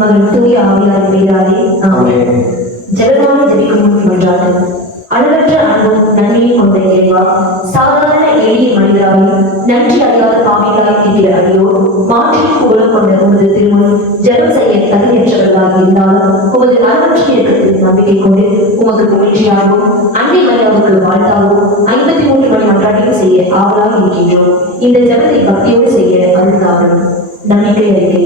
மகன் தூய ஆவியார் பெயராலே ஆமென். ஜெபமாலை ஜெபிக்கும் முன்பாக அளவற்ற அன்பும் நன்மையும் கொண்ட இறைவா, சாதாரண எளிய மனிதராய் நன்றி அறியாத பாவிகளாய் இருக்கிற அடியோர் மாற்றின் புகழும் கொண்ட உமது திருமுன் ஜெபம் செய்ய தகுதியற்றவர்களாக இருந்தாலும் உமது அளவற்ற இயக்கத்தில் நம்பிக்கை கொண்டு உமக்கு புகழ்ச்சியாகவும் அன்னை மரியாவுக்கு வாழ்த்தாகவும் 53 மணி மன்றாடியும் செய்ய ஆவலாக இருக்கின்றோம். இந்த ஜெபத்தை பக்தியோடு செய்ய அருள்தாரும். நம்பிக்கை அறிக்கை.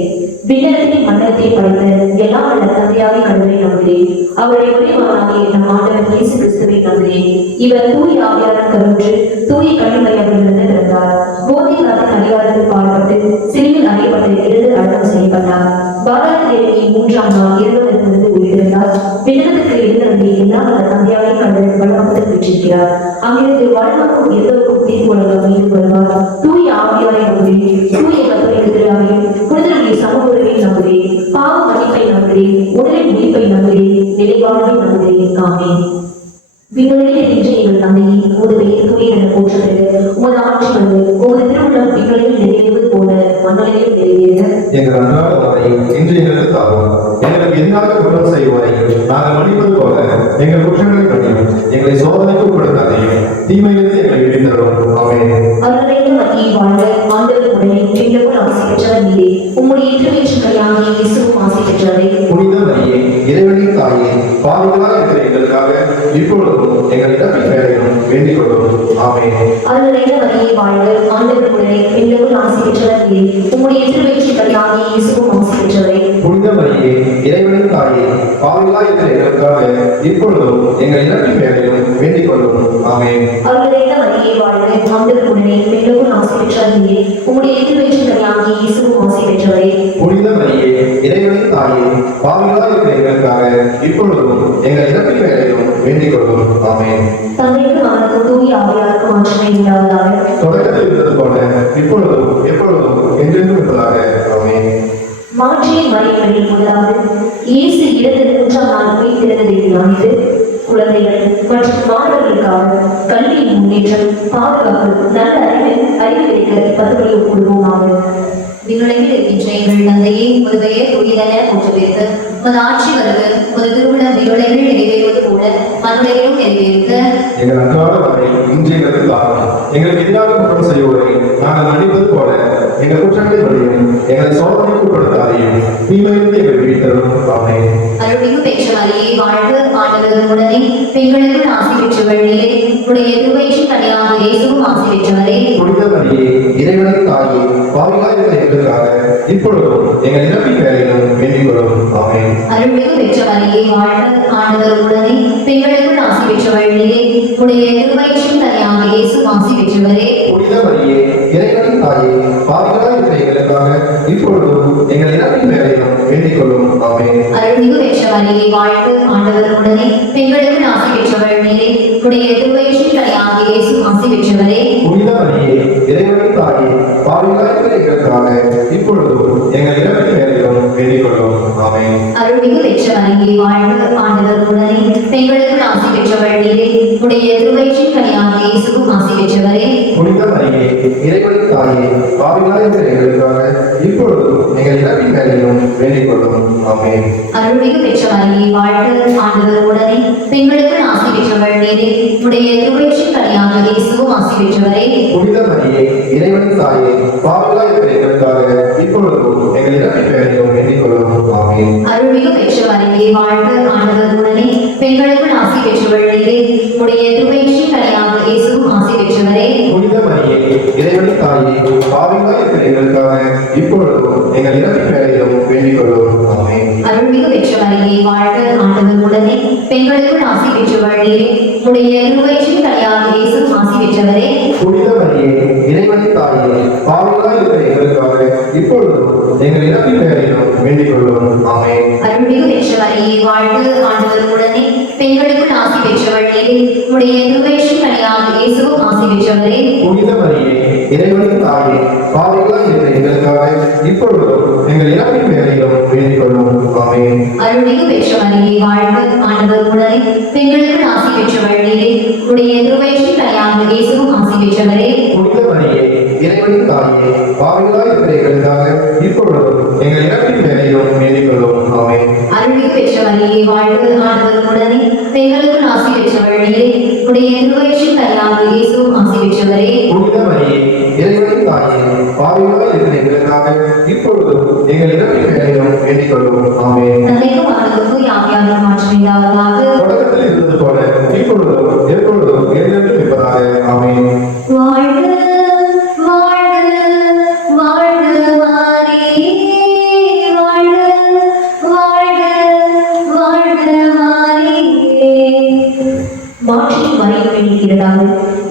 விண்ணகத்தையும் மண்டலத்தையும் படைத்த எல்லா வல்ல தந்தையாகிய கடவுளை நம்புகிறேன். அவருடைய ஒரே மகனாகிய நம் ஆண்டவர் இயேசு கிறிஸ்துவை நம்புகிறேன். இவர் தூய ஆவியாரின் கருவுற்று தூய கன்னிமரியாவிலிருந்து பிறந்தார். போதிகாரத்தின் அதிகாரத்தில் பாடுபட்டு சிலுவையில் அறையப்பட்டு இருந்து அடக்கம் செய்யப்பட்டார். பாரத தேவியை 3ஆம் நாள் இறந்ததிலிருந்து உயிரிழந்தார். விண்ணகத்திற்கு எழுந்தருளி எல்லா வல்ல தந்தையாகிய கடவுள் வல்லமத்தில் பெற்றிருக்கிறார். அங்கிருந்து வல்லமக்கும் எல்லோருக்கும் தீர்ப்பு வழங்க மீண்டும் வருவார். தூய ஆவியாரை நம்புகிறேன். தூய கத்தோலிக்க திருச்சபையில் புனிதருடைய சமூகத்தை நம்புகிறேன். பாவ மன்னிப்பை நம்புகிறேன். உடலின் உயிர்ப்பை நம்புகிறேன். நிலைவாழ்வை நம்புகிறேன். ஆமென். விண்ணுலகில் இருக்கின்ற எங்கள் தந்தையே, உமது பெயர் தூயது என போற்றப்பெறுக. உமது ஆட்சி வந்து உமது திருவுள்ளம் விண்ணுலகில் நிறைவேறுவது போல மண்ணுலகிலும் நிறைவேறுக. எங்கள் அன்றாட உணவை இன்று எங்களுக்கு தாரும். எங்களுக்கு எதிராக குற்றம் செய்வோரை நாங்கள் மன்னிப்பது போல எங்கள் குற்றங்களை மன்னியும். எங்களை சோதனைக்கு உட்படுத்தாதேயும், தீமையிலிருந்து எங்களை விடுவித்தருளும். ஆமென். அருள்நிறைந்த மரியே வாழ்க, ஆண்டவர் உடனே பெண்களுக்குள் ஆசி பெற்றவர் நீரே. உம்முடைய திருவயிற்றின்கனியாகிய இயேசுவும் ஆசி பெற்றவரே. புனித மரியே, இறைவனின் தாயே, பாவிகளாக இருக்கிற எங்களுக்காக இப்பொழுதும் எங்கள் இறப்பின் வேளையிலும் வேண்டிக் கொள்ளும். ஆமென். அருள்நிறைந்த மரியே வாழ்க, ஆண்டவர் உடனே பெண்களுக்குள் ஆசி பெற்றவர் நீரே. உம்முடைய திருவயிற்றின்கனியாகிய இயேசுவும் ஆசி பெற்றவரே. புனித மரியே, இறைவனின் தாயே, பாவிகளாக இருக்கிற எங்களுக்காக இப்பொழுதும் எங்கள் இறப்பின் வேளையிலும் வேண்டிக் கொள்ளும். ஆமென். அருள்நிறைந்த மரியே வாழ்க, ஆண்டவர் உடனே பெண்களுக்குள் ஆசி பெற்றவர் நீரே. உம்முடைய திருவயிற்றின்கனியாகிய இயேசுவும் ஆசி பெற்றவரே. புனித மரியே, இறைவனின் தாயே, பாவிகளாக இருக்கிற எங்களுக்காக இப்பொழுதும் எங்கள் இறப்பின் வேளையிலும் வேண்டிக் கொள்ளும். ஆமென். தந்தைக்கு மகனுக்கு தூய ஆவியாருக்கு மாற்றமே உண்டாவதாக. தொடக்கத்தில் இருந்தது போல இப்பொழுதும் எப்பொழுதும் என்றென்றும் இருப்பதாக. ஆமென். மாற்றிய மறைகளில் முதலாவது இயேசு இறந்து 3ஆம் நாள் உயிர்த்தெழுந்ததை நினைத்து குழந்தைகள் மற்றும் மாணவர்களுக்காக கல்வியின் முன்னேற்றம், பாதுகாப்பு, நல்ல அறிவு கிடைக்க பதவியை ஒப்புடுவோமாக. விண்ணுலகில் இருக்கின்ற எங்கள் தந்தையே, உமது பெயர் தூயதென போற்றப்பெறுக. உமது ஆட்சி வருக. உமது திருவுள்ளம் விண்ணுலகில் நிறைவேறுவது போல மண்ணுலகிலும் நிறைவேறுக. எங்கள் அன்றாட உணவை இன்று எங்களுக்கு தாரும். எங்களுக்கு எதிராக குற்றம் செய்வோரை நாங்கள் மன்னிப்பது போல எங்கள் குற்றங்களை மன்னியும். எங்களை சோதனைக்கு உட்படுத்தாதேயும், தீமையிலிருந்து எங்களை விடுவித்தருளும். ஆமென். அருள்மிகு பெற்ற மரியே வாழ்க, ஆண்டவர் உடனே பெண்களுக்குள் ஆசி பெற்றவள் நீரே. உடைய திருவயிற்றின் கனியாகிய இயேசுவும் ஆசி பெற்றவரே. புனித மரியே, இறைவனின் தாயே, பாவிகளாக இருக்கிற எங்களுக்காக இப்பொழுதும் எங்கள் இறப்பின் வேளையிலும் வேண்டிக் கொள்ளும். ஆமென். அருள்மிகு பெற்ற மரியே வாழ்க, ஆண்டவர் உடனே பெண்களுக்குள் ஆசி பெற்றவள் நீரே. உடைய திருவயிற்றின் கனியாகிய இயேசுவும் ஆசி பெற்றவரே. புனித மரியே, இறைவனின் தாயே, பாவிகளாக இருக்கிற எங்களுக்காக இப்பொழுதும் எங்கள் இறப்பின் வேளையிலும் வேண்டிக் கொள்ளும். ஆமென். அருள்மிகு பெற்ற மரியே வாழ்க, ஆண்டவர் உடனே பெண்களுக்குள் ஆசி பெற்றவள் நீரே. உடைய திருவயிற்றின் கனியாகிய இயேசுவும் ஆசி பெற்றவரே. புனித மரியே, இறைவனின் தாயே, பாவிகளாக இருக்கிற எங்களுக்காக இப்பொழுதும் எங்கள் இறப்பின் வேளையிலும் வேண்டிக் கொள்ளும். ஆமென். அருள்மிகு பெற்ற மரியே வாழ்க, ஆண்டவர் உடனே பெண்களுக்குள் ஆசி பெற்றவள் நீரே. உடைய திருவயிற்றின் கனியாகிய இயேசுவும் ஆசி பெற்றவரே. புனித மரியே, இறைவனின் தாயே, பாவிகளாக இருக்கிற எங்களுக்காக இப்பொழுதும் எங்கள் இறப்பின் வேளையிலும் வேண்டிக் கொள்ளும். ஆமென். அருள்மிகு பெற்ற மரியே வாழ்க, ஆண்டவர் உடனே பெண்களுக்குள் ஆசி பெற்றவள் நீரே. உடைய திருவயிற்றின் கனியாகிய இயேசுவும் ஆசி பெற்றவரே. புனித மரியே, இறைவனின் தாயே, பாவிகளாக இருக்கிற எங்களுக்காக இப்பொழுதும் எங்கள் இறப்பின் வேளையிலும் வேண்டிக் கொள்ளும். ஆமென். அருள்மிகு பெற்ற மரியே வாழ்க, ஆண்டவர் உடனே பெண்களுக்குள் ஆசி பெற்றவள் நீரே. உடைய திருவயிற்றின் கனியாகிய இயேசுவும் ஆசி பெற்றவரே. புனித மரியே, இறைவனின் தாயே, பாவிகளாக இருக்கிற எங்களுக்காக இப்பொழுதும் எங்கள் இறப்பின் வேளையிலும் வேண்டிக் கொள்ளும். ஆமென். அருள்மிகு பெற்ற மரியே வாழ்க, ஆண்டவர் உடனே பெண்களுக்குள் ஆசி பெற்றவள் நீரே. உடைய திருவயிற்றின் கனியாகிய இயேசுவும் ஆசி பெற்றவரே. புனித மரியே, இறைவனின் தாயே, பாவிகளாக இருக்கிற எங்களுக்காக இப்பொழுதும் எங்கள் இறப்பின் வேளையிலும் வேண்டிக் கொள்ளும். ஆமென். அருள்மிகு பெற்ற மரியே வாழ்க, ஆண்டவர் உடனே பெண்களுக்குள் ஆசி பெற்றவள் நீரே. உடைய திருவயிற்றின் கனியாகிய இயேசுவும் ஆசி பெற்றவரே. புனித மரியே, இறைவனின் தாயே, பாவிகளாக இருக்கிற எங்களுக்காக இப்பொழுதும் எங்கள் இறப்பின் வேளையிலும் வேண்டிக் கொள்ளும். ஆமென். அருள்மிகு பெற்ற மரியே வாழ்க, ஆண்டவர் உடனே பெண்களுக்குள் ஆசி பெற்றவள் நீரே. உடைய திருவயிற்றின் கனியாகிய இயேசுவும் ஆசி பெற்றவரே. புனித மரியே, இறைவனின் தாயே, பாவிகளாக இருக்கிற எங்களுக்காக இப்பொழுதும் எங்கள் இறப்பின் வேளையிலும் வேண்டிக் கொள்ளும். உடைய திருவயிற்றின் கனியாக இயேசுவும் ஆசி பெற்றவரே. புனித மரியே, இறைவனின் தாயே, பாவிகளாய் இருக்கிற எங்களுக்காக இப்பொழுதும் எங்கள் இறப்பின் வேளையிலும் வேண்டிக் கொள்வோம். ஆமென். தந்தைக்கும் மகனுக்கும் யாவையாலும் மாற்றமில்லாததாக தொடக்கத்தில் இருந்தது போல இப்பொழுதும் எப்பொழுதும் என்றென்றும் இருப்பதாக. ஆமென். வாழ்க வாழ்க வாழ்க மாரியே, வாழ்க வாழ்க வாழ்க மாரியே. மாற்றி மறைய வேண்டியிருக்கிறாங்க.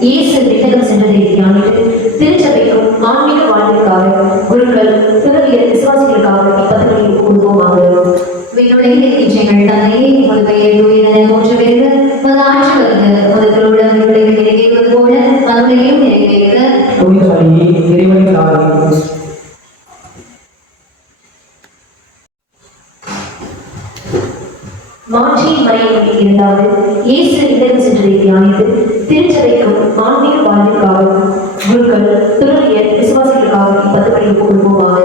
இயேசு விண்ணகம் சென்றதை தியானித்து திருச்சபைக்கும் ஆன்மீக வாழ்விற்காக குருக்கள் துறவியர் விசுவாசிகளுக்காக இப்பத்திரிகை கொடுப்போமாக. விண்ணுலகில் இருக்கின்ற எங்கள் தந்தையே, உமது பெயர் தூயதென போற்றப்பெறுக. உமது ஆட்சி வருக. உமது திருவுளம் விண்ணுலகில் நிறைவேறுவது போல மறுமையிலும் நிறைவேறுக. புனித மரியே, இறைவனின் தாயே, மாற்றி மறைய வேண்டியிருந்தாங்க. இயேசு விண்ணகம் சென்றதை தியானித்து திருச்சபைக்கும் ஆன்மீக வாழ்விற்காக குருக்கள் துறவியர் விசுவாசிகளுக்காக இப்பத்திரிகை கொடுப்போமாக.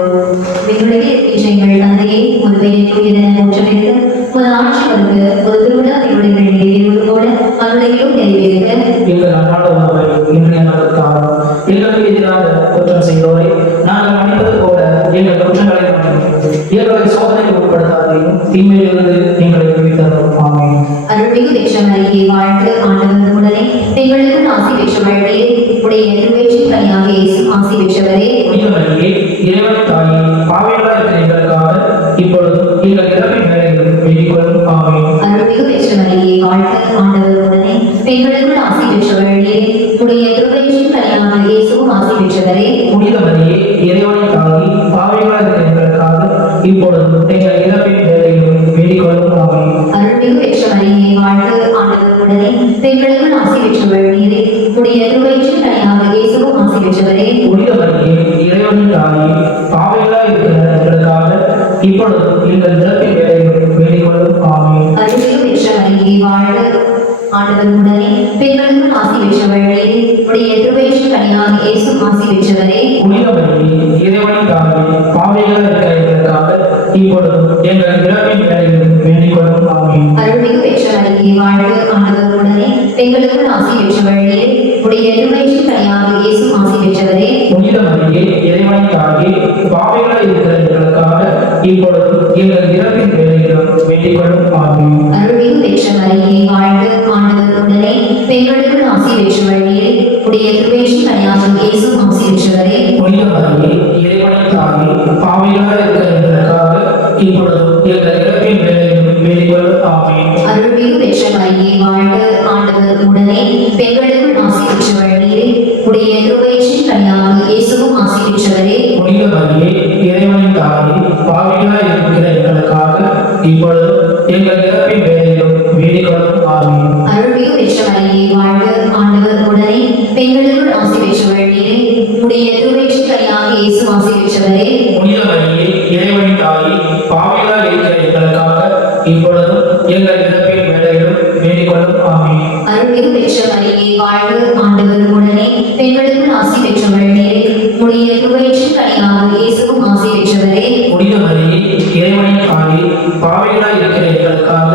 விண்ணுலகில் இருக்கின்ற எங்கள் தந்தையே, உமது பெயர் தூயதென போற்றப்பெறுக. உமது ஆட்சி வருக. உமது திருவுளம் விண்ணுலகில் நிறைவேறுவது போல மறுமையிலும் நிறைவேறுக. எங்கள் அன்றாட உணவை இன்று எங்களுக்கு தாரும். எங்களுக்கு எதிராக குற்றம் செய்தோரை நாங்கள் மன்னிப்பது போல எங்கள் குற்றங்களை மன்னியும். எங்களை சோதனைக்கு உட்படுத்தாதையும் தீமையிலிருந்து எங்களை விடுவித்தரும். ஆமென். அருள்மிகு பெற்ற மரியே, வாழ்க. ஆண்டவர் உடனே பெண்களுக்கும் ஆசி பெற்றவளே, உடைய திருவயிற்றின் கனியாக இயேசு ஆசி பெற்றவரே. புனித மரியே, இறைவனின் தாயே, பாவிகளாய் இருக்கிற எங்களுக்காக இப்பொழுதும் எங்கள் இறப்பின் வேளையிலும் வேண்டிக் கொள்ளும். ஆமென். அருள்மிகு பெற்ற மரியே, வாழ்க. ஆண்டவர் உடனே பெண்களுக்கும் ஆசி பெற்றவளே, உடைய திருவயிற்றின் கனியாக இயேசுவும் ஆசி பெற்றவரே. புனித மரியே, இறைவனின் தாயே, பாவிகளாய் இருக்கிற எங்களுக்காக இப்பொழுதும் எங்கள் இறப்பின் வேளையிலும் வேண்டிக் கொள்ளும். ஆமென். அருள்மிகு பெற்ற மரியே, வாழ்க. ஆண்டவர் உடனே பெண்களுக்கும் ஆசி பெற்றவளே, உடைய திருவயிற்றின் கனியாக இயேசுவும் ஆசி பெற்றவரே. புனித மரியே, இறைவனின் தாயே, பாவிகளாய் இருக்கிற எங்களுக்காக இப்பொழுதும் எங்கள் இறப்பின் வேளையிலும் வேண்டிக் கொள்ளும். ஆமென். அருள்மிகு பெற்ற மரியே, வாழ்க. ஆண்டவர் உடனே பெண்களுக்கும் ஆசி பெற்றவளே, உடைய திருவயிற்றின் கனியாக இயேசுவும் ஆசி பெற்றவரே. புனித மரியே, இறைவனின் தாயே, பாவிகளாய் இருக்கிற எங்களுக்காக இப்பொழுதும் எங்கள் இறப்பின் வேளையிலும் வேண்டிக் கொள்ளும். ஆமென். அருள்மிகு பெற்ற மரியே, வாழ்க. ஆண்டவர் உடனே பெண்களுக்கும் ஆசி பெற்றவளே, உடைய திருவயிற்றின் கனியாக இயேசுவும் ஆசி பெற்றவரே. புனித மரியே, இறைவனின் தாயே, பாவிகளாய் இருக்கிற எங்களுக்காக இப்பொழுதும் எங்கள் இறப்பின் வேளையிலும் வேண்டிக் கொள்ளும். ஆமென். அருள்மிகு பெற்ற மரியே, வாழ்க. ஆண்டவர் உடனே பெண்களுக்கும் ஆசி பெற்றவளே, உடைய திருவயிற்றின் கனியாக இயேசுவும் ஆசி பெற்றவரே. புனித மரியே, இறைவனின் தாயே, பாவிகளாய் இருக்கிற எங்களுக்காக இப்பொழுதும் எங்கள் இறப்பின் வேளையிலும் வேண்டிக் கொள்ளும். ஆமென். அருள்மிகு பெற்ற மரியே, வாழ்க. ஆண்டவர் உடனே பெண்களுக்கும் ஆசி பெற்றவளே, உடைய திருவயிற்றின் கனியாக இயேசுவும் ஆசி பெற்றவரே. புனித மரியே, இறைவனின் தாயே, பாவிகளாய் இருக்கிற எங்களுக்காக இப்பொழுதும் எங்கள் இறப்பின் வேளையிலும் வேண்டிக் கொள்ளும். ஆமென். அருள்மிகு பெற்ற மரியே, வாழ்க. ஆண்டவர் உடனே பெண்களுக்குள் ஆசி பெற்றவளே, உடைய திருவயிற்றின் கனியாக இயேசு ஆசி பெற்றவரே. புனித மரியே, இறைவனின் தாயே, பாவிகளாய் இருக்கிற எங்களுக்காக இப்பொழுதும் எங்கள் இறப்பின் வேளையிலும் வேண்டிக் கொள்ளும். ஆமென். அருள்மிகு பெற்ற மரியே, வாழ்க. ஆண்டவர் உடனே பெண்களுக்குள் ஆசி பெற்றவளே, உடைய திருவயிற்றின் கனியாக இயேசுவும் ஆசி பெற்றவரே. புனித மரியே, இறைவனின் தாயே, பாவிகளாய் இருக்கிற எங்களுக்காக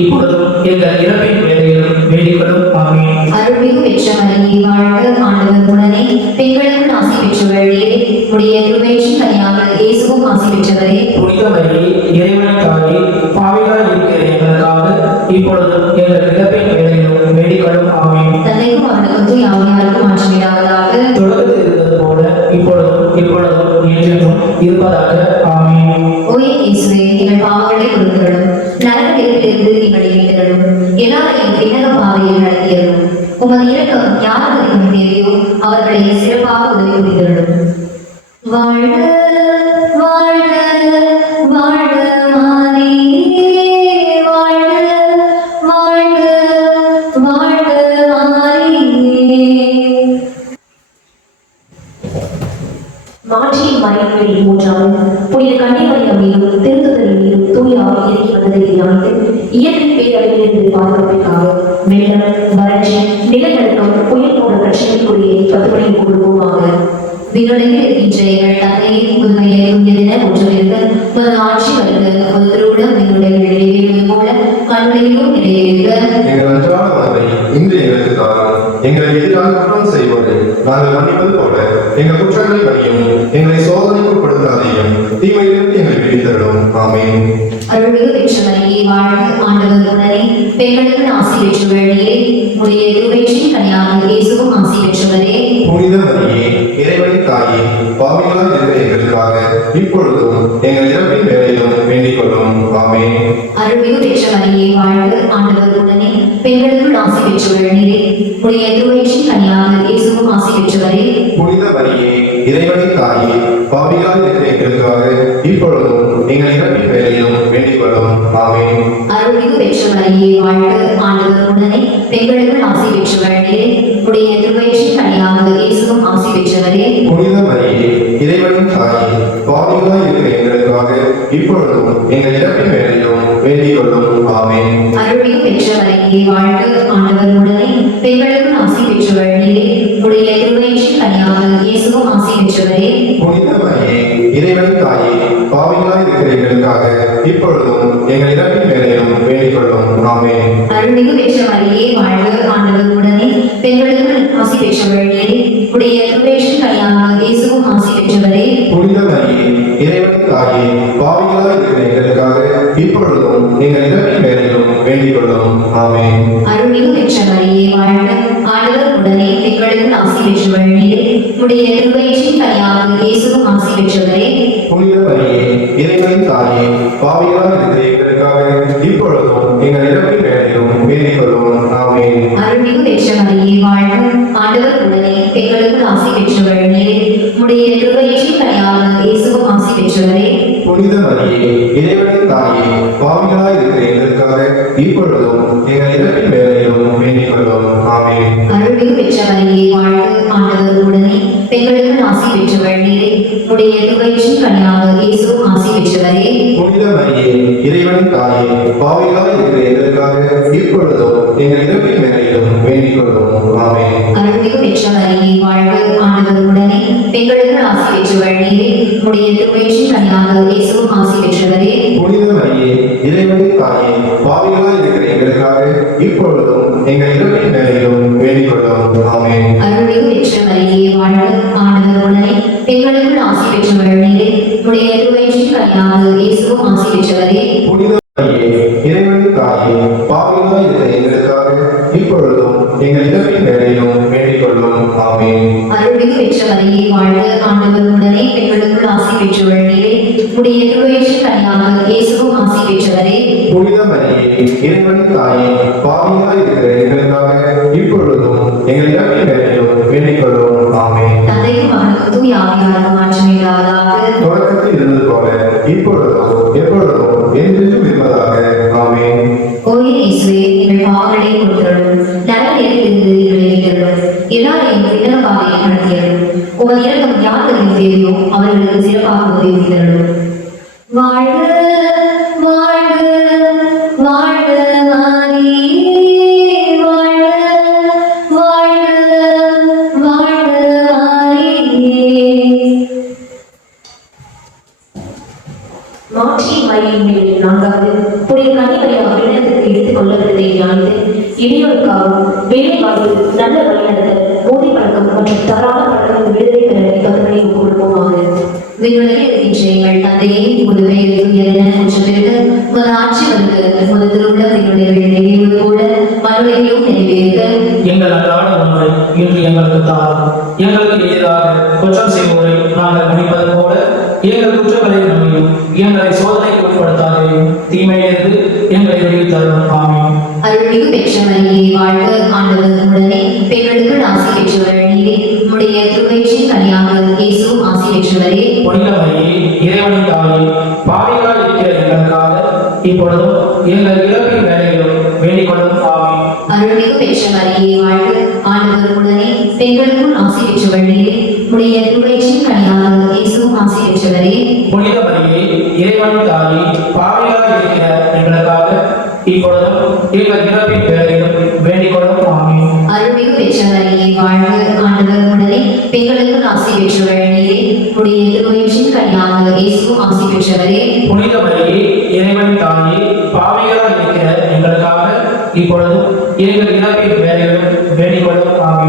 இப்பொழுதும் எங்கள் இறப்பின் வேளையிலும் வேண்டிக் கொள்ளும். ஆமென். அருள்மிகு பெற்ற மரியே, வாழ்க. ஆண்டவர் உடனே பெண்களுக்குள் ஆசி பெற்றவளே, உடைய திருவயிற்றின் கனியாக இயேசுவும் ஆசி பெற்றவரே. புனித மரியே, இறைவனின் தாயே, பாவிகளாய் இருக்கிற எங்களுக்காக இப்பொழுதும் எங்கள் இறப்பின் வேளையிலும் வேண்டிக் கொள்ளும். ஆமென். தந்தைக்கும் மகனுக்கும் யாவையாருக்கும் மாற்றமில்லாததாக தொடக்கத்தில் இருந்தது போல இப்பொழுதும் என்றென்றும் இருப்பதாக. ஆமென். ஓயே இயேசுவே, எங்கள் பாவங்களை பொறுத்தருளும். நரக நெருப்பிலிருந்து எங்களை மீட்டருளும். எல்லாரையும் விண்ணக பாதையில் நடத்தியருளும். உமது இரக்கம் யாருக்கு அதிகம் தேவையோ அவர்களை சிறப்பாக உதவி புரிந்தருளும். வாழ்க வாழ்க வாழ்க மாரியே, வாழ்க வாழ்க வாழ்க மாரியே. மாற்றியின் மறைகளில் மூன்றாவது புனித கன்னிமரியம் மீதும் திருத்துதலின் மீதும் தூய ஆவி இறங்கி வந்ததை தியானித்து இயற்கை பேரழிவிலிருந்து பாதுகாப்பிற்காக வெள்ளம், வறட்சி, நிலநடுக்கம், புயல் போன்ற பிரச்சனைக்குரிய 10 மணிக்கு கொடுப்போமாக. விண்ணுலகில் இருக்கின்ற எங்கள் தந்தையே, உண்மையை உயர்ந்த ஒன்றிலிருக்க உமது ஆட்சி வருக. உமது திருவுளம் விண்ணுலகில் நிறைவேறுவது போல மண்ணுலகிலும் நிறைவேறுக. எங்கள் அன்றாட உணவை இன்று எங்களுக்கு தாரும். எங்களுக்கு எதிராக குற்றம் செய்வோரை நாங்கள் மன்னிப்பது போல எங்கள் குற்றங்களை மன்னியும், எங்களை சோதனைக்கு உட்படுத்தாதையும், தீமையிலிருந்து எங்களை விடுவித்தருளும். ஆமென். அருள்மிகு பெற்றவரையே வாழ்க, ஆண்டவர் உடனே பெண்களுக்கு ஆசி பெற்றவழியே உடைய திருவயிற்றின் கனியாக இயேசுவும் ஆசி பெற்றவரே. புனித மரியே, இறைவனின் தாயே, பாவிகளாய் இருக்கிற எங்களுக்காக இப்பொழுதும் எங்கள் இறப்பின் வேளையிலும் வேண்டிக் கொள்ளும். ஆமென். அருள்மிகு பெற்றவரையே வாழ்க, ஆண்டவர் உடனே பெண்களுக்கு ஆசி பெற்றவழியே உடைய திருவயிற்றின் கனியாக இயேசுவும் ஆசி பெற்றவரே. புனித மரியே, இறைவனின் தாயே, பாவிகளாய் இருக்கிற எங்களுக்காக இப்பொழுதும் எங்கள் இறப்பின் வேளையிலும் வேண்டிக் கொள்ளும். ஆமென். அருள்மிகு பெற்றவரையே வாழ்க, ஆண்டவர் உடனே பெண்களுக்கு ஆசி பெற்றவழியே உடைய திருவயிற்றின் கனியாக இயேசுவும் ஆசி பெற்றவரே. புனித மரியே, இறைவனின் தாயே, பாவிகளாய் இருக்கிற எங்களுக்காக இப்பொழுதும் எங்கள் இறப்பின் வேளையிலும் வேண்டிக் கொள்ளும். ஆமென். அருள்மிகு பெற்றவரையே வாழ்க, ஆண்டவர் உடனே பெண்களுக்கு ஆசி பெற்றவழியே உடைய திருவயிற்றின் கனியாக இயேசுவும் ஆசி பெற்றவரே. புனித மரியே, இறைவனின் தாயே, பாவிகளாய் இருக்கிற எங்களுக்காக இப்பொழுதும் எங்கள் இறப்பின் வேளையிலும் வேண்டிக் கொள்ளும். ஆமென். அருள்மிகு பெற்றவரையே வாழ்க, ஆண்டவர் உடனே பெண்களுக்கு ஆசி பெற்றவழியே உடைய திருவயிற்றின் கனியாக இயேசுவும் ஆசி பெற்றவரே. புனித மரியே, இறைவனின் தாயே, பாவிகளாய் இருக்கிற எங்களுக்காக இப்பொழுதும் எங்கள் இறப்பின் வேளையிலும் வேண்டிக் கொள்ளும். ஆமென். அருள்மிகு பெற்றவரையே வாழ்க, ஆண்டவர் உடனே பெண்களுக்கு ஆசி பெற்றவழியே உடைய திருவயிற்றின் கனியாக இயேசுவும் ஆசி பெற்றவரே. புனித மரியே, இறைவனின் தாயே, பாவிகளாய் இருக்கிற எங்களுக்காக இப்பொழுதும் எங்கள் இறப்பின் வேளையிலும் வேண்டிக் கொள்ளும். ஆமென். அருள்மிகு பெற்றவரையே வாழ்க, ஆண்டவர் உடனே பெண்களுக்கு ஆசி பெற்றவழியே உடைய திருவயிற்றின் கனியாக இயேசுவும் ஆசி பெற்றவரே. புனித மரியே, இறைவனின் தாயே, பாவிகளாய் இருக்கிற எங்களுக்காக இப்பொழுதும் எங்கள் இறப்பின் வேளையிலும் வேண்டிக் கொள்ளும். ஆமென். அருள்மிகு பெற்றவரையே வாழ்க, ஆண்டவர் உடனே பெண்களுக்கு ஆசி பெற்றவழியே உடைய திருவயிற்றின் கனியாக இயேசுவும் ஆசி பெற்றவரே. புனித மரியே, இறைவனின் தாயே, பாவிகளாய் இருக்கிற எங்களுக்காக இப்பொழுதும் எங்கள் இறப்பின் வேளையிலும் வேண்டிக் கொள்ளும். ஆமென். அருள்மிகு பெற்றவரையே வாழ்க, ஆண்டவர் உடனே பெண்களுக்கு ஆசி பெற்றவழியே உடைய திருவயிற்றின் கனியாக இயேசுவும் ஆசி பெற்றவரே. புனித மரியே, இறைவனின் தாயே, பாவிகளாய் இருக்கிற எங்களுக்காக இப்பொழுதும் எங்கள் இறப்பின் வேளையிலும் வேண்டிக் கொள்ளும். ஆமென். அருள்மிகு பெற்றவரையே வாழ்க, ஆண்டவர் உடனே பெண்களுக்கு ஆசி பெற்றவழியே உடைய திருவயிற்றின் கனியாக இயேசுவும் ஆசி பெற்றவரே. புனித மரியே, இறைவனின் தாயே, பாவிகளாய் இருக்கிற எங்களுக்காக இப்பொழுதும் எங்கள் இறப்பின் வேளையிலும் வேண்டிக் கொள்ளும். ஆமென். அருள்மிகு பெற்றவரையே வாழ்க, ஆண்டவர் உடனே பெண்களுக்கு ஆசி பெற்றவழியே உடைய திருவயிற்றின் கனியாக இயேசுவும் ஆசி பெற்றவரே. புனித மரியே, இறைவனின் தாயே, பாவிகளாய் இருக்கிற எங்களுக்காக இப்பொழுதும் எங்கள் இறப்பின் வேளையிலும் வேண்டிக் கொள்ளும். ஆமென். தந்தைக்கும் மகனுக்கும் தூய ஆவியாருக்கும் மாற்றமே இல்லாததாக தொடக்கத்தில் இருந்தது போல இப்பொழுதும் எப்பொழுதும் என்றென்றும் இருப்பதாக. ஆமென். ஓயே இயேசுவே, எங்கள் பாவங்களை பொறுத்தருளும், நரகத்திலிருந்து எங்களை மீட்டருளும், எல்லாரையும் விண்ணக பாதையை நடத்தியருளும். உமது இரக்கம் யாருக்கு தேவையோ அவர்களுக்கு சிறப்பாக உதவி செய்தருளும். வாழ்க வாழ்க வாழ்க மரியே, வாழ்க வாழ்க வாழ்க மரியே. மாற்றி மரியின் மேல் நான்காவது புனித கன்னிமரியாக விண்ணகத்திற்கு எடுத்துக் கொள்ளப்பட்டதை தியானித்து இடையோருக்காகவும் வேலை வாழ்வு நல்ல வழிநடத்த போதை பழக்கம் மற்றும் தவறான பழக்கம் விடுதலை பெற கருணை கொடுப்போமாக. விண்ணுலகில் இருக்கின்ற எங்கள் தந்தையே, உமது பெயர் தூயதென போற்றப்பெறுக. உமது ஆட்சி வருக. உமது திருவுளம் விண்ணுலகில் நிறைவேறுவது போல மறுமையிலும் நிறைவேறுக. எங்கள் அன்றாட உணவை இன்று எங்களுக்கு தாரும். எங்களுக்கு எதிராக குற்றம் செய்வோரை நாங்கள் மன்னிப்பது போல எங்கள் குற்றங்களை மன்னியும், எங்களை சோதனைக்கு உட்படுத்தாதையும், தீமையிலிருந்து எங்களை விடுவித்தருளும். ஆமென். அருள்மிகு பெற்றவரையே வாழ்க, ஆண்டவர் உடனே பெண்களுக்கு ஆசி பெற்றவழியே உடைய திருவயிற்றின் கனியாக இயேசுவும் ஆசி பெற்றவரே. புனித மரியே, இறைவனின் தாயே, பாவிகளாய் இருக்கிற எங்களுக்காக இப்பொழுதும் எங்கள் இறப்பின் வேளையிலும் வேண்டிக் கொள்ளும். ஆமென். அருள்மிகு பெற்றவரையே வாழ்க, ஆண்டவர் உடனே பெண்களுக்கும் ஆசி பெற்றவழியே உடைய திருவயிற்றின் கனியாக இயேசுவும் ஆசி பெற்றவரே. புனித மரியே, இறைவனின் தாயே, பாவிகளாய் இருக்கிற எங்களுக்காக இப்பொழுதும் எங்கள் இறப்பின் வேளையிலும் வேண்டிக் கொள்ளும். ஆமென். அருள்மிகு பெற்றவரையே வாழ்க, ஆண்டவர் உடனே பெண்களுக்கு ஆசி பெற்றவழியே உடைய திருவயிற்றின் கனியாக இயேசுவும் ஆசி பெற்றவரே. புனித மரியே, இறைவனின் தாயே, பாவிகளாய் இருக்கிற எங்களுக்காக இப்பொழுதும் எங்கள் இறப்பின் வேளையிலும் வேண்டிக் கொள்ளும். ஆமென்.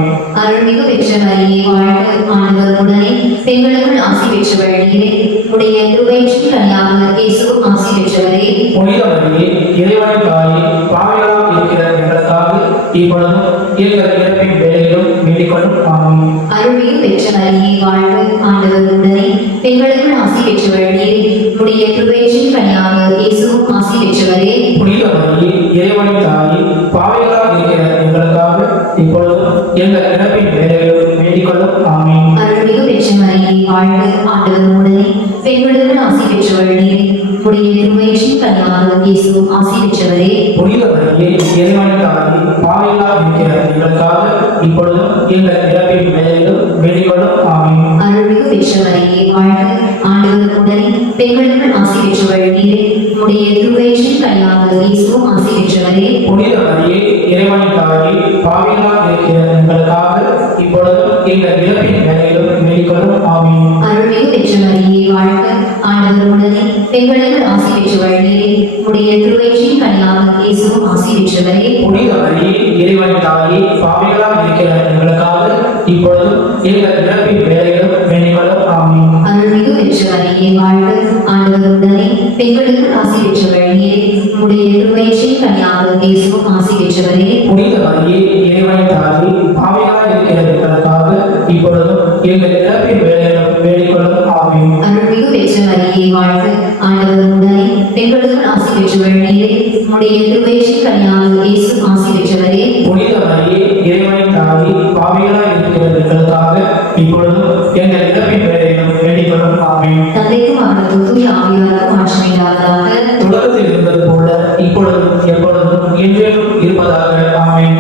மரியே வாழ்க ஆண்டவர் உடனே பெண்களுக்குள் ஆசி பெற்றவள் நீரே உடைய திருவயிற்றின் கனியாக இயேசுவும் ஆசி பெற்றவரே புனித மரியே இறைவனின் தாயே பாவிகளாக இருக்கிற எங்களுக்காக இப்பொழுதும் எங்கள் இறப்பின் வேலையிலும் வேண்டிக்கொள்ளும் ஆமென். அருள்மிகு பெற்ற மரியே வாழ்க ஆண்டவர் உடனே பெண்களுக்குள் ஆசி பெற்றவள் நீரே உடைய திருவயிற்றின் கனியாக இயேசுவும் ஆசி பெற்றவரே புனித மரியே இறைவனின் தாயே பாவிகளாக இருக்கிற எங்களுக்காக இப்பொழுதும் எங்கள் இறப்பின் வேலையிலும் வேண்டிக்கொள்ளும் ஆமென். அருள்மிகு பெற்ற மரியே வாழ்க ஆண்டவர் உடனே பெண்களுக்குள் ஆசி பெற்றவள் நீரே உடைய திருவயிற்றின் கனியாக இயேசுவும் ஆசி பெற்றவரே புனித மரியே இறைவனின் தாயே பாவிகளாக இருக்கிற எங்களுக்காக இப்பொழுதும் எங்கள் இறப்பின் வேலையிலும் வேண்டிக்கொள்ளும் ஆமென். அருள்மிகு பெற்ற மரியே வாழ்க ஆண்டவர் உடனே பெண்களுக்குள் ஆசி பெற்றவள் நீரே உடைய திருவயிற்றின் கனியாக இயேசுவும் ஆசி பெற்றவரே புனித மரியே இறைவனின் தாயே பாவிகளாக இருக்கிற எங்களுக்காக இப்பொழுதும் எங்கள் இறப்பின் வேலையிலும் வேண்டிக்கொள்ளும் ஆமென். அருள்மிகு பெற்ற மரியே வாழ்க ஆண்டவர் உடனே பெண்களுக்குள் ஆசி பெற்றவள் நீரே உடைய திருவயிற்றின் கனியாக இயேசுவும் ஆசி பெற்றவரே புனித மரியே இறைவனின் தாயே பாவிகளாக இருக்கிற எங்களுக்காக இப்பொழுதும் எங்கள் இறப்பின் வேலையிலும் வேண்டிக்கொள்ளும் ஆமென். அருள்மிகு பெற்ற மரியே வாழ்க ஆண்டவர் உடனே பெண்களுக்குள் ஆசி பெற்றவள் நீரே உடைய திருவயிற்றின் கனியாக இயேசுவும் ஆசி பெற்றவரே புனித மரியே இறைவனின் தாயே பாவிகளாக இருக்கிற எங்களுக்காக இப்பொழுதும் எங்கள் இறப்பின் வேலையிலும் வேண்டிக்கொள்ளும் ஆமென். அருள்மிகு பெற்ற மரியே வாழ்க ஆண்டவர் உடனே பெண்களுக்குள் ஆசி பெற்றவள் நீரே உடைய திருவயிற்றின் கனியாக இயேசுவும் ஆசி பெற்றவரே புனித மரியே இறைவனின் தாயே பாவிகளாக இருக்கிற எங்களுக்காக இப்பொழுதும் எங்கள் இறப்பின் வேலையிலும் வேண்டிக்கொள்ளும் ஆமென். தந்தைக்கும் அவருக்கும் தூய ஆவியாருக்கும் மாற்றமில்லாததாக தொடக்கத்தில் இருந்தது போல இப்பொழுதும் எப்பொழுதும் என்றேனும் இருப்பதாக ஆமென்.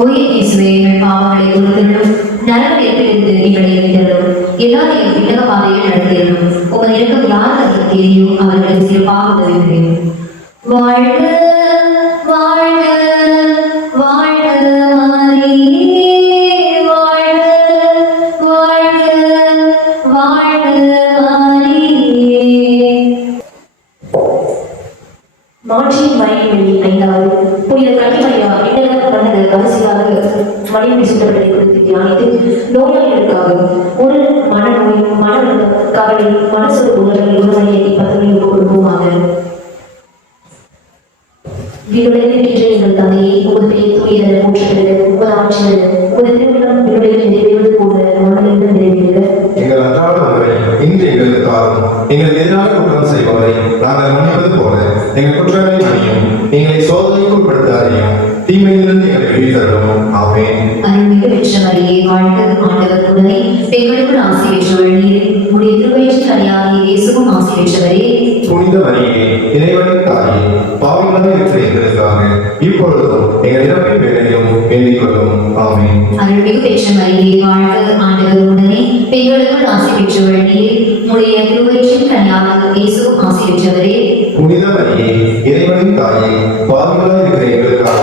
ஓயே இயேசுவே எங்கள் பாவங்களை பொறுத்தருளும் நரக நெருப்பிலிருந்து எங்களை மீட்டருளும் எல்லாரையும் விண்ணக பாதையில் நடத்தியருளும் உமது இரக்கம் யாருக்கு தெரியும் அவர்களுக்கு சிறப்பாக உதவுகிறேன். வாழ்க வாழ்க வாழ்க மரியே வாழ்க வாழ்க வாழ்க மரியே. மாட்சியின் மறைமொழி 5வது புனித கன்னிமரியா விண்ணக மன்னர அரசியாக மணிமுடி சுத்தப்பட்டதை குறித்து தியானித்து நோயாளிகளுக்காக ஒரு மனநோய் மனவருத்தம் கவலை மனசொரு உணர்வுகளை குணமடைய பதவியை கொடுப்போமாக. விடுதலைக்கின்ற எங்கள் தந்தையை உமது பெயர் தூயதென போற்றுகிறது உமது ஆட்சியர் உமது திருவிழம் விடுதலை நிறைவேறுவது போல மனதிலிருந்து நிறைவேறுக. எங்கள் அன்றாட உணவை இன்று எங்களுக்கு தாரும். எங்களுக்கு எதிராக குற்றம் செய்பவரை நாங்கள் மன்னிப்பது போல எங்கள் குற்றங்களை மன்னியும். எங்களை சோதனைக்கு உட்படுத்தாதையும் தீமையிலிருந்து எங்களை வெளித்தரும். ஆமென். அருள்மிகு பெற்ற மரியே வாழ்க ஆண்டவர் உடனே பெண்களுக்குள் ஆசி பெற்றவள் நீரே உடைய திருவயிற்றின் கனியாகிய இயேசுவும் ஆசி பெற்றவரே புனித மரியே இறைவனின் தாயே பாவிகளாக இருக்கிற எங்களுக்காக இப்பொழுதும் எங்கள் இறப்பின் வேலையிலும் வேண்டிக் கொள்ளும். ஆமென். அருள்மிகு பெற்ற மரியே வாழ்க ஆண்டவர் உடனே பெண்களுக்குள் ஆசி பெற்றவள் நீரே உடைய திருவயிற்றின் கனியாகிய இயேசுவும் ஆசி பெற்றவரே புனித மரியே இறைவனின் தாயே பாவிகளாக இருக்கிற எங்களுக்காக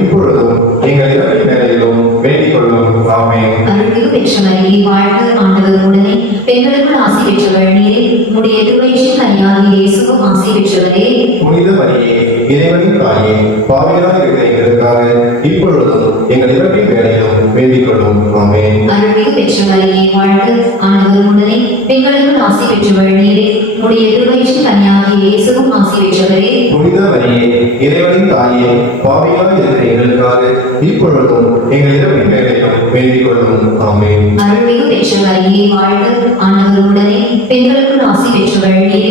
இப்பொழுதும் எங்கள் இறப்பின் வேலையிலும் வேண்டிக் கொள்ளும். ஆமென். அருள்மிகு பெற்ற மரியே வாழ்க ஆண்டவர் உடனே பெண்களுக்குள் ஆசி பெற்றவள் நீரே உடைய திருவயிற்றின் கனியாகிய இயேசுவும் ஆசி பெற்றவரே புனித மரியே இறைவனின் தாயே பாவிகளாக இருக்கிற எங்களுக்காக இப்பொழுதும் எங்கள் இறப்பின் வேலையிலும் வேண்டிக் கொள்ளும். ஆமென். அருள்மிகு பெற்ற மரியே வாழ்க ஆண்டவர் உடனே பெண்களுக்குள் ஆசி பெற்றவள் நீரே உடைய திருவயிற்றின் கனியாகிய இயேசுவும் ஆசி பெற்றவரே புனித மரியே இறைவனின் தாயே பாவிகளாக இருக்கிற எங்களுக்காக இப்பொழுதும் எங்கள் இறப்பின் வேலையிலும் வேண்டிக் கொள்ளும். ஆமென். அருள்மிகு பெற்ற மரியே வாழ்க ஆண்டவர் உடனே பெண்களுக்குள் ஆசி பெற்றவள் நீரே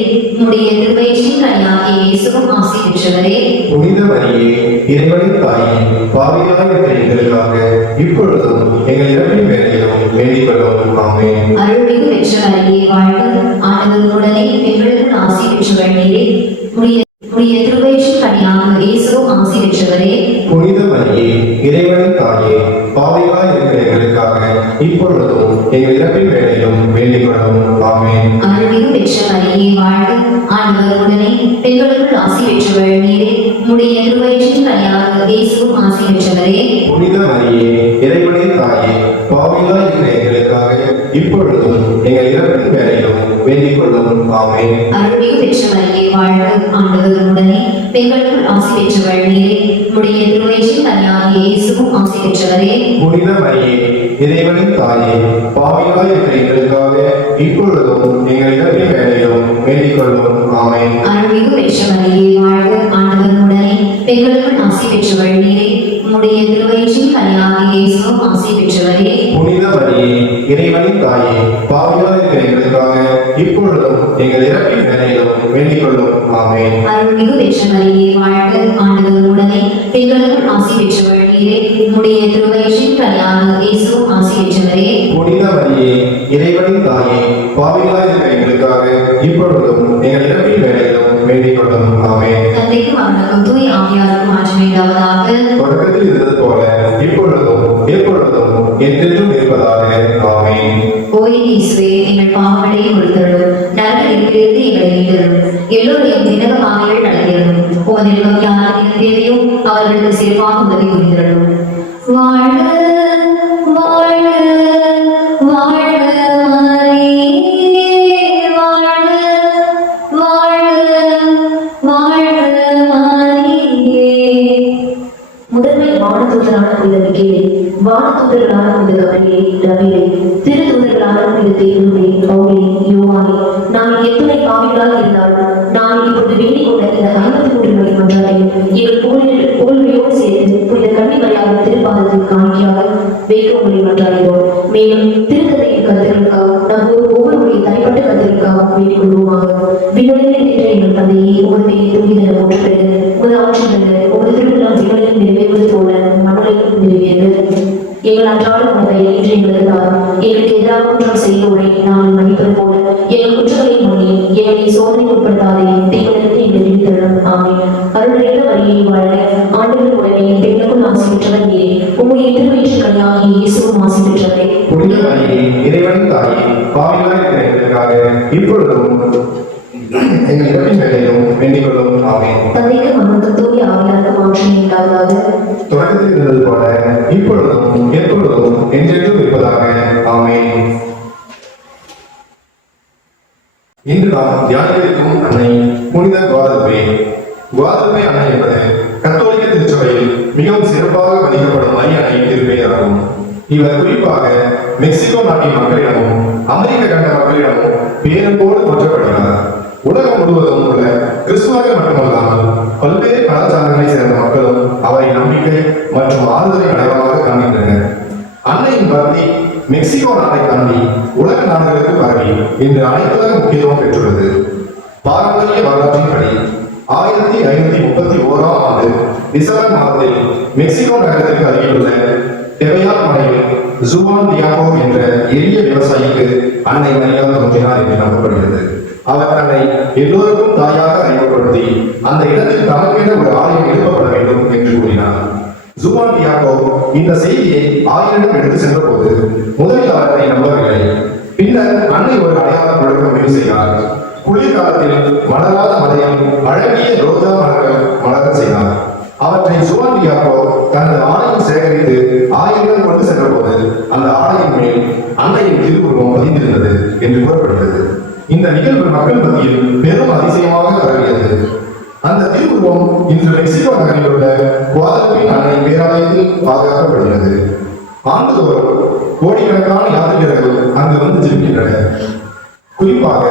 உடைய திருவயிற்றின் கனியாகிய இயேசுவும் ஆசி பெற்றவரே புனித மரியே இறைவனின் தாயே பாவிகளாக இருக்கிற எங்களுக்காக இப்பொழுதும் எங்கள் இறப்பின் வேலையிலும் வேண்டிக் கொள்ளும். ஆமென். அருள்மிகு பெற்ற மரியே வாழ்க ஆண்டவர் உடனே பெண்களுக்குள் ஆசி பெற்றவள் நீரே உடைய திருவயிற்றின் கனியாகிய இயேசுவும் ஆசி பெற்றவரே புனித மரியே இறைவனின் தாயே பாவிகளாக இருக்கிற எங்களுக்காக இப்பொழுதும் எங்கள் இறப்பின் வேலையிலும் வேண்டிக் கொள்ளும். ஆமென். அருள்மிகு பெற்ற மரியே வாழ்க ஆண்டவர் உடனே பெண்களுக்குள் ஆசி பெற்றவள் நீரே உடைய திருவயிற்றின் கனியாகிய இயேசுவும் ஆசி பெற்றவரே புனித மரியே இறைவனின் தாயே பாவிகளாக இருக்கிற எங்களுக்காக இப்பொழுதும் எங்கள் இறப்பின் வேலையிலும் வேண்டிக் கொள்ளும். ஆமென். அருள்மிகு பெற்ற மரியே வாழ்க, ஆண்டவர் உடனே பெண்களுக்குள் ஆசி பெற்றவள் நீரே. உம்முடைய திருவயிற்றின் கனியாகிய இயேசுவும் ஆசி பெற்றவரே. புனித மரியே, இறைவனின் தாயே, பாவிகளாய் இருக்கிற எங்களுக்காக இப்பொழுதும் எங்கள் இறப்பின் வேளையிலும் வேண்டிக் கொள்ளும். ஆமென். அருள்மிகு பெற்ற மரியே வாழ்க, ஆண்டவர் உடனே பெண்களுக்குள் ஆசி பெற்றவள் நீரே. உம்முடைய திருவயிற்றின் கனியாகிய இயேசுவும் ஆசி பெற்றவரே. புனித மரியே, இறைவனின் தாயே, பாவிகளாய் இருக்கிற எங்களுக்காக இப்பொழுதும் எங்கள் இறப்பின் வேளையிலும் வேண்டிக் கொள்ளும். ஆமென். அருள்மிகு பெற்ற மரியே வாழ்க, ஆண்டவர் உடனே பெண்களுக்குள் ஆசி பெற்றவள் நீரே. உம்முடைய திருவயிற்றின் கனியாகிய இயேசுவும் ஆசி பெற்றவரே. புனித மரியே, இறைவனின் தாயே, பாவிகளாய் இருக்கிற எங்களுக்காக இப்பொழுதும் எங்கள் இறப்பின் வேளையிலும் வேண்டிக் கொள்ளும். ஆமென். தந்தைக்கும் மகனுக்கும் தூய ஆவியாருக்கும் மாற்றம் உண்டாவதாக. தொடக்கத்தில் இருந்தது போல இப்பொழுதும் எப்பொழுதும் என்றென்றும் இருப்பதாக. ஆமென். ஓய் இயேசுவே, எங்கள் பாவங்களை பொறுத்தருளும், நரக நெருப்பிலிருந்து எங்களை மீட்டருளும், எல்லோரையும் விண்ணக பாதைகள் நடத்தியருளும், உமது இரக்கம் யாருக்கு தேவையோ அவர்களுக்கு சிறப்பாக உதவி புரிந்தருளும். வாழ்க வாழ்க வாழ்க மரியே, வாழ்க வாழ்க வாழ்க மரியே. முதன்மை வானதூதரான புனித மிக்கேலே, வானதூதர்களான புனித கபிரிலே, ரபிலே, திருத்தூதர்களான புனித தேவனே, பவுலே, யோவானே, நாங்கள் எத்துணை பாவிகளாக இருந்தாலும் நாங்கள் இப்பொழுது வேண்டிக் கொண்ட இந்த 53 மணி மன்றாட்டை எங்கள் தோல்வியோடு சேர்த்து புனித கன்னிமரியாவின் திருப்பாதத்தில் காணிக்கையாக வைக்க உங்களை மன்றாடுகிறோம். மேலும் திருத்தந்தையின் கருத்துக்களுக்காக நம் ஒவ்வொருவருடைய தனிப்பட்ட கருத்துக்களுக்காக வேண்டிக் கொள்வோமாக. விண்ணுலகில் நின்ற எங்கள் தந்தையே, உமது தூய்தன போற்று, உமது ஆட்சி வருக, உமது திருவிழம் விண்ணுலகில் நிறைவேறுவது போல மண்ணுலகிலும் நிறைவேறுகிறது. எங்கள் அன்றாட உணவை இன்று எங்களுக்கு தாரும். எங்களுக்கு எதிராக குற்றம் செய்வோரை நாங்கள் மன்னிப்பது போல எங்கள் குற்றங்களை மன்னி எங்களை சோதனைக்கு உட்படுத்தாதே, தீவிரத்தை எங்கள் விடுத்தரும். ஆமென். அருள்நிறைந்த மரியே வாழ்க, ஆண்டவர் உடனே பெண்களுக்குள் ஆசி பெற்றவர் நீரே. உம்முடைய திருவயிற்றின் கனியாகிய இயேசுவும் ஆசி பெற்றவரே. புனித மரியே, இறைவனின் தாயே, பாவிகளாய் இருக்கிற எங்களுக்காக இப்பொழுதும் எங்கள் இறப்பின் வேளையிலும் வேண்டிக் கொள்ளும். ஆமென். தந்தைக்கு மகனுக்கு தூய ஆவியாருக்கு மாற்றம் உண்டாவதாக. தொடக்கத்தில் இருந்தது போல இப்பொழுதும் எப்பொழுதும் என்றென்றும் இருப்பதாக. ஆமென். இன்று நாம் தியானிக்கும் அன்னை புனித குவாதல்பே. குவாதல்பே அன்னை என்பது கத்தோலிக்க திருச்சபையில் மிகவும் சிறப்பாக மதிக்கப்படும் மரிய அன்னையின் திருப்பெயராகும். இவர் குறிப்பாக மெக்சிகோ நாட்டின் மக்களிடமும் அமெரிக்க கண்ட மக்களிடமும் பேரன்போடு போற்றப்படுகிறார். உலகம் முழுவதும் உள்ள கிறிஸ்துவர்கள் மட்டுமல்லாமல் பல்வேறு கலாச்சாரங்களை சேர்ந்த மக்களும் அவரை நம்பிக்கை மற்றும் ஆறுதலை அடையாளமாக காண்கின்றனர். அன்னையின் பக்தி மெக்சிகோ நாட்டை தாண்டி உலக நாடுகளுக்கு பரவி இன்று அனைத்துலக முக்கியத்துவம் பெற்றுள்ளது. பாரம்பரிய வரலாற்றின்படி 1531 ஆண்டு டிசம்பர் மாதத்தில் மெக்சிகோ நகரத்திற்கு அருகிலுள்ள டெவையால் மலையில் ஜுவான் டியாகோ என்ற எளிய விவசாயிக்கு அன்னை மரியா தோன்றினார் என்று நம்பப்படுகிறது. அவர் தன்னை எல்லோருக்கும் தாயாக அறிமுகப்படுத்தி அந்த இடத்தில் தனக்கென ஒரு ஆலயம் எழுப்பப்பட வேண்டும் என்று கூறினார். ஜுவான் டியாகோ இந்த செய்தியை ஆயரிடம் எடுத்து சென்ற போது முதலில் அவரை நம்பவில்லை. பின்னர் அன்னை ஒரு அடையாளம் கொடுக்க முடிவு செய்தார். குளிர்காலத்தில் மலராத மலையில் அழகிய ரோஜா மலர்கள் மலர செய்தார். அவற்றை ஜுவான் டியாகோ தனது ஆடையில் சேகரித்து ஆயரிடம் கொண்டு சென்ற போது அந்த ஆடையின் மேல் அன்னையின் திருவுருவம் பதிந்திருந்தது என்று கூறப்படுகிறது. இந்த நிகழ்வு மக்கள் மத்தியில் பெரும் அதிசயமாக பரவியது. அந்த திருவுருவம் இன்று மெக்சிகோ நகரில் உள்ள குவாதல்பே அன்னை பேராலயத்தில் பாதுகாக்கப்படுகிறது. ஆண்டுதோறும் கோடிக்கணக்கான யாத்ரீகர்கள் அங்கு வந்து ஜெபிக்கின்றனர். குறிப்பாக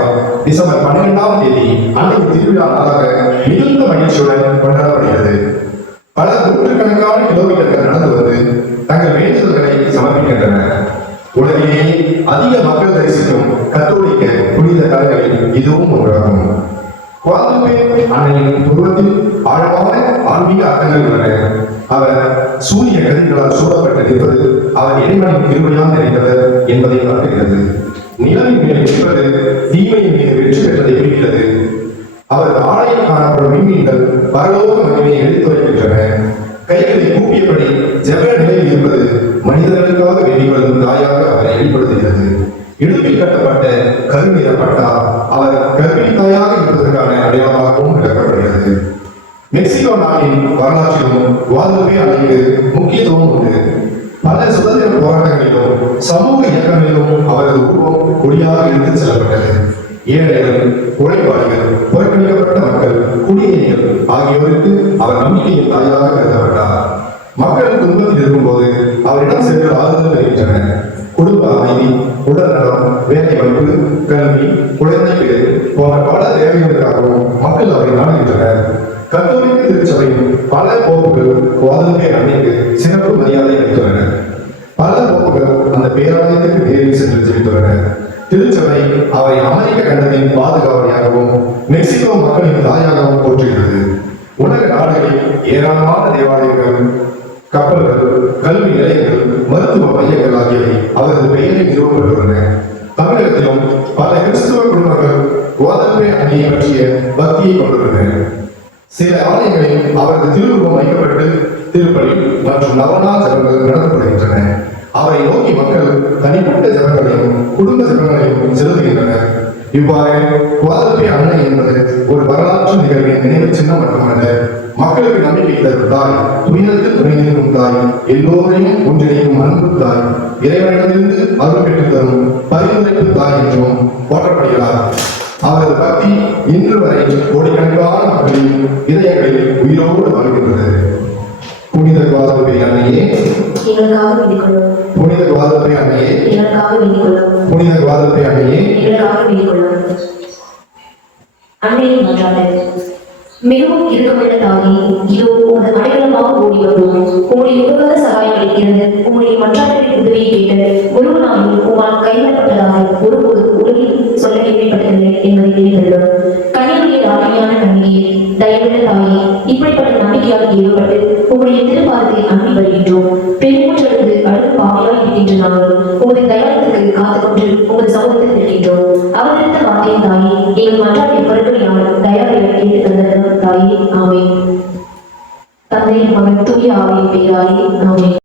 டிசம்பர் 12ஆம் தேதி அன்னையின் திருவிழா நாளாக மிகுந்த மகிழ்ச்சியுடன் கொண்டாடப்படுகிறது. பல நூற்றுக்கணக்கான கிலோமீட்டர்கள் நடந்து வந்து தங்கள் வேண்டுதல்களை சமர்ப்பிக்கின்றனர். உலகிலேயே அதிக மக்கள் தரிசிக்கும் கத்தோலிக்க புனித தலங்களில் இதுவும் ஒன்றாகும். குவாதல்பே அன்னையின் உருவத்தில் ஆழமான ஆன்மீக அர்த்தங்கள் உள்ளன. அவர் சூரிய கதிர்களால் சூழப்பட்டு நிற்பது அவர் இறைவனின் திருவிழால் நிறைந்தவர் என்பதை காட்டுகிறது. நிலவின் மேல் நிற்பது தீமையின் மீது வெற்றி பெற்றதை குறிக்கிறது. அவர் ஆலயம் காணப்படும் விண்மீன்கள் பரலோக மகிமையை எடுத்துரைக்கின்றன. கைகளை கூப்பியபடி ஜெப நிலையில் இருப்பது மனிதர்களுக்காக வேண்டிக் தாயாக அவரை வெளிப்படுத்துகிறது. இடுப்பில் கட்டப்பட்ட கருநிற பட்டா அவர் கர்ப்பிணி தாயாக இருப்பதற்கான அடையாளமாகவும் விளக்கப்படுகிறது. மெக்சிகோ நாட்டின் வரலாற்றிலும் குவாதல்பே அன்னைக்கு முக்கியத்துவம் உண்டு. பல சுதந்திர போராட்டங்களிலும் சமூக இயக்கங்களிலும் அவரது உருவம் கொடியாக எடுத்துச் செல்லப்பட்டது. ஏழைகள், உழைப்பாளிகள், புறக்கணிக்கப்பட்ட மக்கள், குடியேறிகள் ஆகியோருக்கு அவர் நம்பிக்கையின் தாயாக கருதப்பட்டார். மக்கள் துன்பத்தில் இருக்கும்போது அவரிடம் சென்று ஆறுதல் பெறுகின்றனர். குடும்ப அமைதி, உடல்நலம், வேலை வாய்ப்பு, கல்வி, குழந்தை பேர் போன்ற பல தேவைகளுக்காகவும் மக்கள் அவரை நாடுகின்றனர். கத்தோலிக்க திருச்சபையின் பல போப்புகள் குவாதலுப்பே அன்னைக்கு சிறப்பு மரியாதை அளித்துள்ளனர். பல போப்புகள் அந்த பேராலயத்திற்கு நேரில் சென்று ஜெபித்துள்ளனர். திருச்சபை அவரை அமெரிக்க கண்டத்தின் பாதுகாவலியாகவும் மெக்சிகோ மக்களின் தாயாகவும் போற்றுகிறது. உலக நாடுகளில் ஏராளமான தேவாலயங்கள், கப்பல்கள், கல்வி நிலையங்கள், மருத்துவ மையங்கள் ஆகியவை அவரது பெயரில் நிறுவப்பட்டுள்ளன. தமிழகத்திலும் பல கிறிஸ்துவ குடும்பங்கள் குவாதலுப்பே அன்னையை பற்றிய பக்தியை கொண்டுள்ளன. சில ஆலயங்களில் அவரது திருவுருவம் வைக்கப்பட்டு திருப்பலி மற்றும் நவநாள் ஜபங்கள் நடத்தப்படுகின்றன. அவரை நோக்கி மக்கள் தனிப்பட்ட ஜபங்களையும் குடும்ப ஜபங்களையும் செலுத்துகின்றனர். இவ்வாறு குவாதலுப்பே அன்னை என்பது ஒரு வரலாற்று நிகழ்வின் நினைவு சின்னம் மட்டுமல்ல, மக்களுக்கு நம்பிக்கை தரும் தாய், துயரத்தில் துணை நிற்கும் தாய், எல்லோரையும் ஒன்றிணைக்கும் அன்பு தாய், இறைவனிடமிருந்து அருள் பெற்றுத் தரும் பரிந்துரைப்பு தாய் என்றும் போற்றப்படுகிறார். அவரது பக்தி இன்று வரை கோடிக்கணக்கான மக்களின் இதயங்களில் உயிரோடு வாழ்கின்றது. புனித குவாதலுப்பே அன்னையே, எங்களுக்காக வேண்டிக் கொள்ளும். புனித குவாதலுப்பே அன்னையே, எங்களுக்காக வேண்டிக் கொள்ளும். புனித குவாதலுப்பே அன்னையே. எங்களுக்காக வேண்டிக் கொள்ளும். அன்னையின் மன்றாட்டு. மிகவும் இறுக்கமுள்ள தாயே, இதோ உமது அடைக்கலமாக ஓடி வந்தோம். உம்முடைய உலக சகாயங்களை இருந்து உம்முடைய மன்றாட்டுகளின் உதவியை கேட்டு ஒரு நாளில் உம்மால் கைவிடப்பட்டதாக ஒருபோது உலகில் சொல்ல கேள்விப்பட்டதில்லை என்பதை தெரிந்துள்ளோம். கன்னியுடைய தாழ்மையான நம்பிக்கையை தயவுள்ள தாயே, இப்படிப்பட்ட நம்பிக்கையாக ஏற்பட்டு உம்முடைய திருப்பாதத்தை அன்பி வருகின்றோம். பெருமூற்றெடுத்து அடுத்த பாவையாக இருக்கின்ற நாங்கள் உமது தயாரத்துக்கு காத்துக்கொண்டு உமது சமூகத்தில் இருக்கின்றோம். அவதரித்த வார்த்தையின் தாயே, எங்கள் மன்றாட்டை பொருட்களினால் தயாரை கேட்டு தந்தது தாயே. ஆமென். தந்தை, மகன், தூய ஆவியின் பெயராலே. ஆமென்.